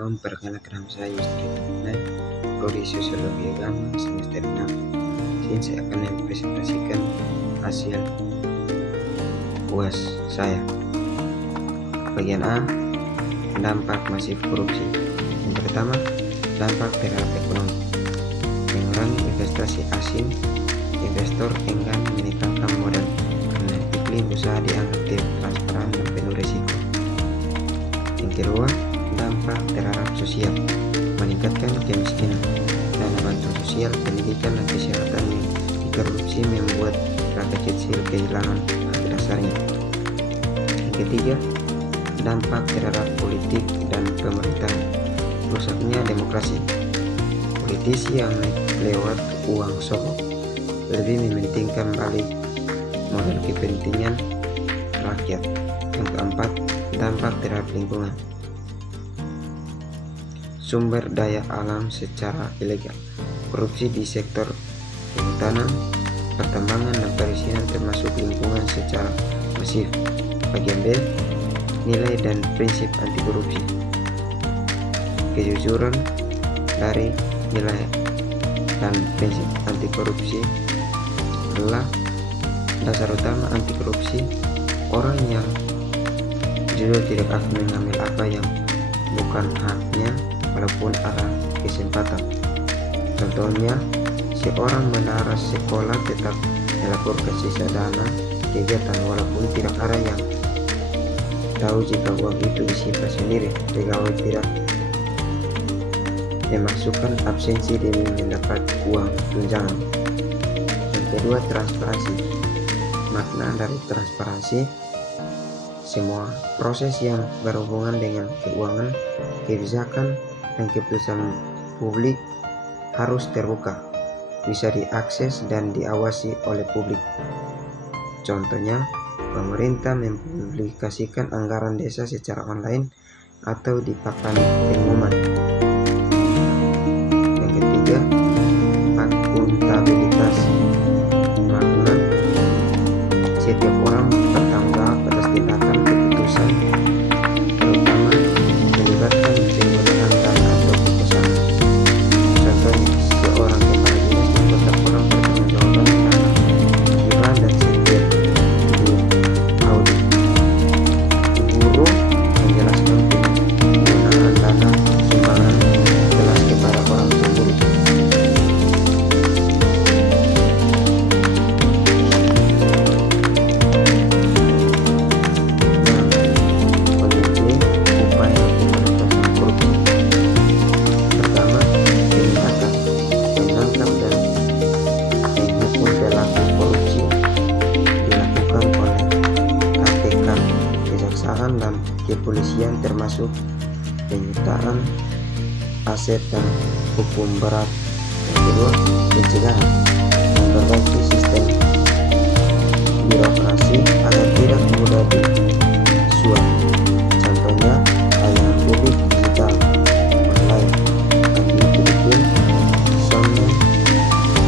Perkenalkan nama saya Yustri Taminai, Prodi Sosiologi Agama semester 6. Sini saya akan mempresentasikan hasil UAS saya. Bagian A, dampak masif korupsi. Yang pertama, dampak terhadap ekonomi. Mengurangi investasi asing, investor enggan menekankan modal karena iklim usaha dianggap tidak transparan dan penuh risiko. Yang kedua, dampak terhadap sosial, meningkatkan kemiskinan. Dana bantuan sosial, pendidikan, dan kesehatan yang dikorupsi membuat rakyat kecil kehilangan hak dasarnya. Yang ketiga, dampak terhadap politik dan pemerintahan, rusaknya demokrasi. Politisi yang lewat uang sogok lebih mementingkan balik modal kepentingan rakyat. Yang keempat, dampak terhadap lingkungan, sumber daya alam secara ilegal. Korupsi di sektor kehutanan, pertambangan, dan perizinan termasuk lingkungan secara masif. Bagian B, nilai dan prinsip anti korupsi. Kejujuran dari nilai dan prinsip anti korupsi adalah dasar utama anti korupsi. Orang yang jujur tidak akan mengambil apa yang bukan haknya walaupun ada kesempatan. Contohnya, seorang menara sekolah tetap melaporkan sisa dana kegiatan walaupun tidak ada yang tahu jika uang itu disimpan sendiri. Pegawai tidak memasukkan absensi demi mendapat uang tunjangan. Yang kedua, transparansi. Makna dari transparansi: semua proses yang berhubungan dengan keuangan, kebijakan, dan keputusan publik harus terbuka, bisa diakses dan diawasi oleh publik. Contohnya, pemerintah mempublikasikan anggaran desa secara online atau di papan pengumuman. Yang ketiga, akuntabilitas. Makna: setiap orang bertanggung jawab atas tindakan keputusan, terutama melibatkan penggunaan dana atau kekuasaan. Contohnya, seorang kepala dinas di kota kurang bertanggung jawab dana iuran dan setir di audit. Guru menjelaskan penggunaan dana sumbangan jelas kepada orang tua murid. Dan kepolisian termasuk penyitaan aset dan hukum berat. Yang kedua, pencegahan, memperbaiki sistem birokrasi agar tidak mudah disuap. Contohnya, layanan publik digital, online, anti-korupsi, soundnya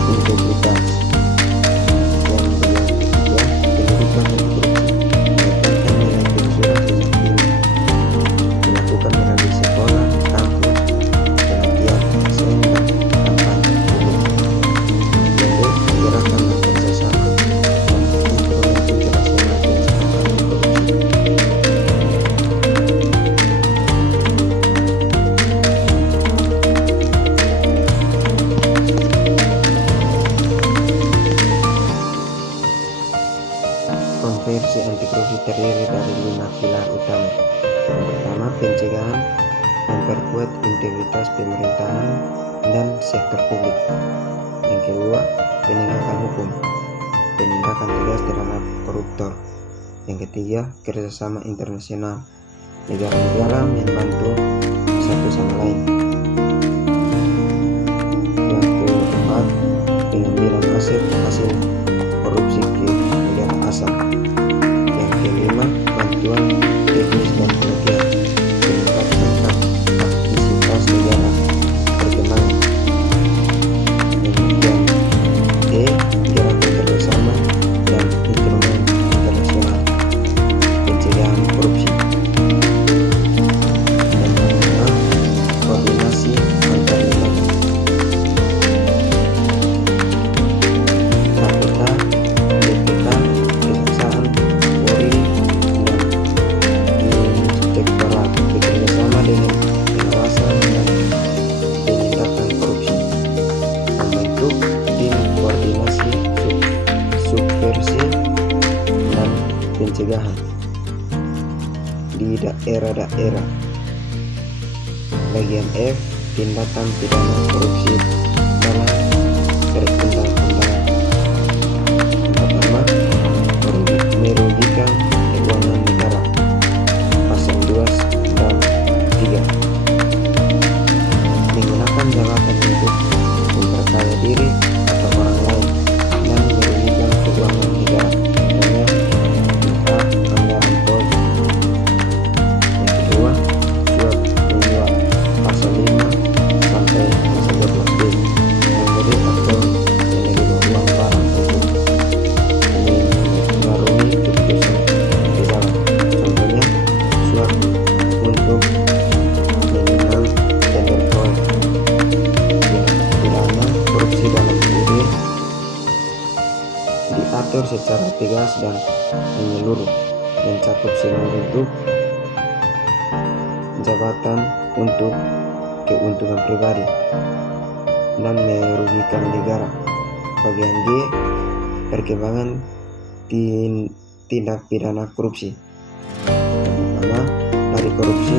integritas. Yang ketiga, pendidikan dan korupsi. Konversi anti korupsi terdiri dari 5 pilar utama. Yang pertama, pencegahan, memperkuat integritas pemerintahan dan sektor publik. Yang kedua, penegakan hukum, penindakan tegas terhadap koruptor. Yang ketiga, kerjasama internasional, negara-negara membantu satu sama lain. Yang keempat, pengambilan aset hasil korupsi ke negara asal. Yang kelima, bantuan teknis dan pelatihan, meningkatkan aktivitas negara perkembangan. Yang gerakan kerjasama dan instrumen internasional pencegahan korupsi. Yang pencegahan di daerah-daerah. Bagian F, tindakan pidana korupsi dalam perundang-undangan. Yang pertama, merugikan keuangan negara. Pasal 2 dan 3. Menggunakan jabatan untuk memperkaya diri atau orang lain dan merugikan keuangan negara, contohnya berupa anggaran proyek. Yang kedua, suap menyuap. Pasal 5 sampai pasal 12B, memberi atau menerima uang barang untuk mengaruhi keputusan pejabat, contohnya suap untuk memenang tender proyek. Pidana korupsi dalam UUD diatur secara tegas dan menyeluruh, mencakup semua bentuk jabatan untuk keuntungan pribadi dan merugikan negara. Bagian G, perkembangan tindak pidana korupsi. Yang pertama, dari korupsi